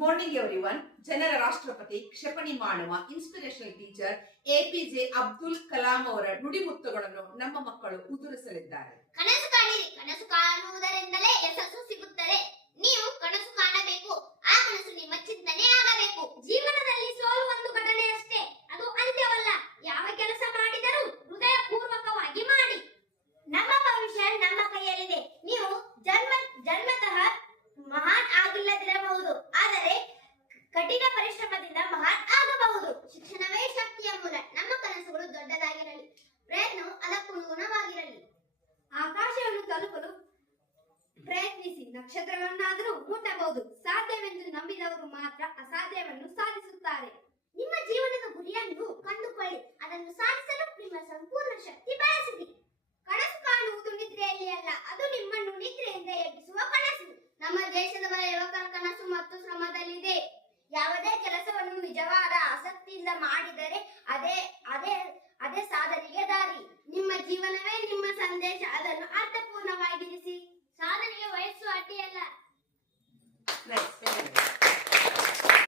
Morning everyone. ಜನರ ರಾಷ್ಟ್ರಪತಿ, ಕ್ಷಿಪಣಿ ಮಾಡುವ inspirational teacher APJ Abdul Kalam ಅವರ ನುಡಿಮುತ್ತುಗಳನ್ನು ನಮ್ಮ ಮಕ್ಕಳು ಉದುರಿಸಲಿದ್ದಾರೆ. ಕನಸು ಕಾಣಿರಿ, ಕನಸು ಕಾಣುವುದರಿಂದಲೇ ಯಶಸ್ಸು ಸಿಗುತ್ತದೆ. ನೀವು ಕನಸು ಕಾಣಬೇಕು, ಆ ಕನಸು ನಿಮ್ಮ ಚಿಂತನೆ ಆಗಬೇಕು. ಜೀವನದಲ್ಲಿ ಸೋಲು ಒಂದು ಘಟನೆ ಅಷ್ಟೇ, ಅದು ಅಂತ್ಯವಲ್ಲ. ಯಾವ ಕೆಲಸ ಮಾಡಿದರೂ ಹೃದಯ ಪೂರ್ವಕವಾಗಿ ಮಾಡಿ. ನಮ್ಮ ಭವಿಷ್ಯ ನಮ್ಮ ಕೈಯಲ್ಲಿದೆ. ನೀವು ಜನ್ಮತಃ ಮಹಾನ್ ಆಗಿಲ್ಲದಿರಬಹುದು, ಆದರೆ ಕಠಿಣ ಪರಿಶ್ರಮದಿಂದ ಮಹಾನ್ ಆಗಬಹುದು. ಶಿಕ್ಷಣವೇ ಶಕ್ತಿಯ ಮೂಲ. ನಮ್ಮ ಕನಸುಗಳು ದೊಡ್ಡದಾಗಿರಲಿ, ಪ್ರಯತ್ನವು ಅದಕ್ಕನುಗುಣವಾಗಿರಲಿ. ಆಕಾಶವನ್ನು ತಲುಪಲು ಪ್ರಯತ್ನಿಸಿ, ನಕ್ಷತ್ರಗಳನ್ನಾದರೂ ಮುಟ್ಟಬಹುದು. ಸಾಧ್ಯವೆಂದು ನಂಬಿದವರು ಮಾತ್ರ ಅಸಾಧ್ಯವನ್ನು ಸಾಧಿಸುತ್ತಾರೆ. ನಿಮ್ಮ ಜೀವನದ ಗುರಿಯನ್ನು ಕಂಡುಕೊಳ್ಳಿ, ಅದನ್ನು ಸಾಧಿಸಲು ನಿಮ್ಮ ಸಂಪೂರ್ಣ ಶಕ್ತಿ ಬಳಸಿರಿ. ಕನಸು ಕಾಣುವುದು ನಿದ್ರೆಯಲ್ಲಿ ಅಲ್ಲ, ಅದು ನಿಮ್ಮನ್ನು ನಿದ್ರೆಯಿಂದ ಎಬ್ಬಿಸುವ ಕನಸು. ನಮ್ಮ ದೇಶದ ಯುವಕರ ಕನಸು ಮತ್ತು ಶ್ರಮದಲ್ಲಿದೆ. ಯಾವುದೇ ಕೆಲಸವನ್ನು ನಿಜವಾದ ಆಸಕ್ತಿಯಿಂದ ಮಾಡಿದರೆ ಅದೇ ಸಾಧನೆಗೆ ದಾರಿ. ನಿಮ್ಮ ಜೀವನವೇ ನಿಮ್ಮ ಸಂದೇಶ, ಅದನ್ನು